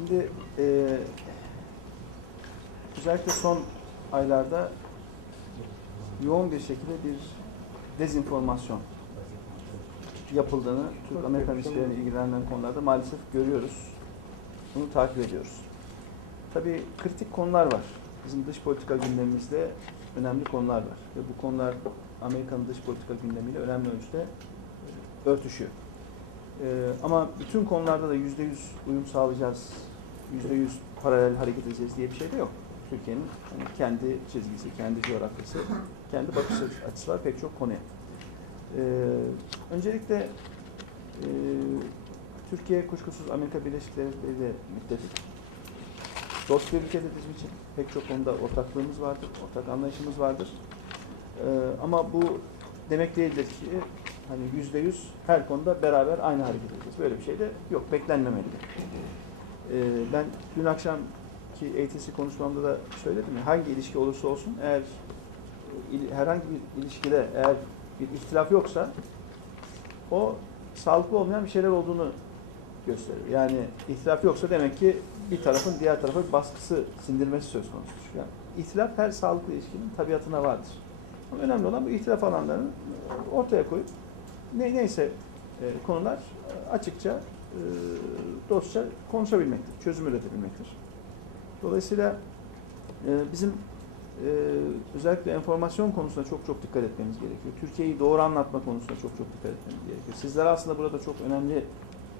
Şimdi e, özellikle son aylarda yoğun bir şekilde bir dezenformasyon yapıldığını Türk-Amerikan ilişkilerine ilgilenen konularda maalesef görüyoruz. Bunu takip ediyoruz. Tabii kritik konular var. Bizim dış politika gündemimizde önemli konular var. Ve bu konular Amerika'nın dış politika gündemiyle önemli ölçüde örtüşüyor. Ee, ama bütün konularda da yüzde yüz uyum sağlayacağız, yüzde yüz paralel hareket edeceğiz diye bir şey de yok. Türkiye'nin hani kendi çizgisi, kendi coğrafyası, kendi bakış açısı var pek çok konuya. Ee, öncelikle e, Türkiye kuşkusuz Amerika Birleşik Devletleri ile müttefik. Dost bir ülkedir bizim için. Pek çok konuda ortaklığımız vardır, ortak anlayışımız vardır. Ee, ama bu demek değildir ki hani yüzde yüz her konuda beraber aynı hareket edeceğiz. Böyle bir şey de yok, beklenmemeli. Ee, ben dün akşamki ATC konuşmamda da söyledim ya, hangi ilişki olursa olsun eğer il- herhangi bir ilişkide eğer bir ihtilaf yoksa o sağlıklı olmayan bir şeyler olduğunu gösterir. Yani ihtilaf yoksa demek ki bir tarafın diğer tarafa baskısı, sindirmesi söz konusudur. Yani ihtilaf her sağlıklı ilişkinin tabiatına vardır. Ama önemli olan bu ihtilaf alanlarını ortaya koyup ne, neyse e, konular e, açıkça, e, dostça konuşabilmektir, çözüm üretebilmektir. Dolayısıyla e, bizim e, özellikle enformasyon konusunda çok çok dikkat etmemiz gerekiyor. Türkiye'yi doğru anlatma konusunda çok çok dikkat etmemiz gerekiyor. Sizlere aslında burada çok önemli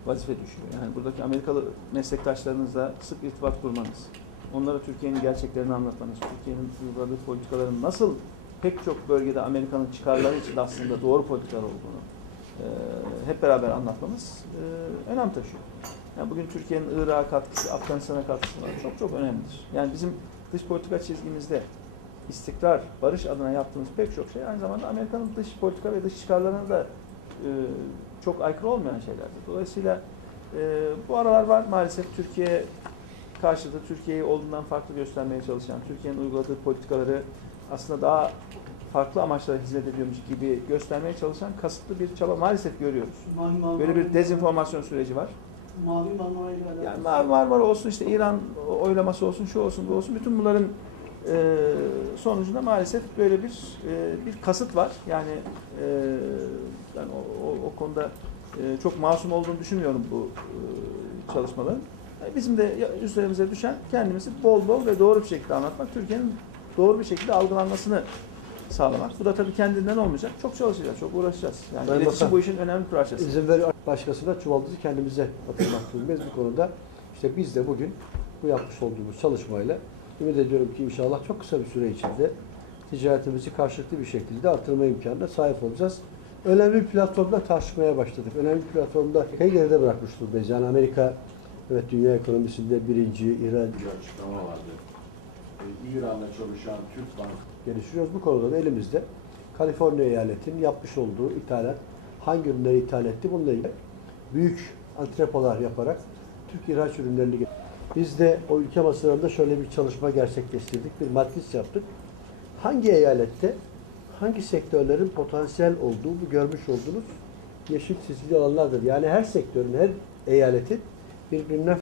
vazife düşüyor. Yani buradaki Amerikalı meslektaşlarınızla sık irtibat kurmanız, onlara Türkiye'nin gerçeklerini anlatmanız, Türkiye'nin uyguladığı politikaların nasıl pek çok bölgede Amerika'nın çıkarları için aslında doğru politikalar olduğunu hep beraber anlatmamız e, önem taşıyor. Yani bugün Türkiye'nin Irak'a katkısı, Afganistan'a katkısı. Çok çok önemlidir. Yani bizim dış politika çizgimizde istikrar, barış adına yaptığımız pek çok şey aynı zamanda Amerika'nın dış politika ve dış çıkarlarına da e, çok aykırı olmayan şeylerdir. Dolayısıyla e, bu aralar var maalesef Türkiye karşıda Türkiye'yi olduğundan farklı göstermeye çalışan, Türkiye'nin uyguladığı politikaları aslında daha farklı amaçlara hizmet ediyormuş gibi göstermeye çalışan kasıtlı bir çaba maalesef görüyoruz. Mavi Marmara Böyle bir dezenformasyon süreci var. Mavi Marmara ile alakalı. Yani Mavi Marmara olsun işte İran oylaması olsun şu olsun bu olsun bütün bunların e, sonucunda maalesef böyle bir e, bir kasıt var. Yani e, ben o, o, o konuda e, çok masum olduğunu düşünmüyorum bu e, çalışmaların. E, Bizim de üzerimize düşen kendimizi bol bol ve doğru bir şekilde anlatmak, Türkiye'nin doğru bir şekilde algılanmasını sağlamak. Bu da tabii kendinden olmayacak. Çok çalışacağız, çok uğraşacağız. Yani Sayın iletişim Bakan, bu işin önemli bir parçası. İzin ver başkasına çuvaldızı kendimize atılmak durumundayız bu konuda. İşte biz de bugün bu yapmış olduğumuz çalışmayla ümit ediyorum ki inşallah çok kısa bir süre içinde ticaretimizi karşılıklı bir şekilde artırma imkanına sahip olacağız. Önemli bir platformda tartışmaya başladık. Önemli bir platformda epey geride bırakmış durumdayız. Yani Amerika evet dünya ekonomisinde birinci, İran bir açıklama vardı. Ee, İran'la çalışan Türk Bank geliştiriyoruz. Bu konuda da elimizde Kaliforniya eyaletin yapmış olduğu ithalat, hangi ürünleri ithal etti bununla ilgili büyük antrepolar yaparak Türk ihraç ürünlerini biz de o ülke masalarında şöyle bir çalışma gerçekleştirdik. Bir matris yaptık. Hangi eyalette hangi sektörlerin potansiyel olduğu bu görmüş olduğunuz yeşil çizgili alanlardır. Yani her sektörün, her eyaletin birbirinden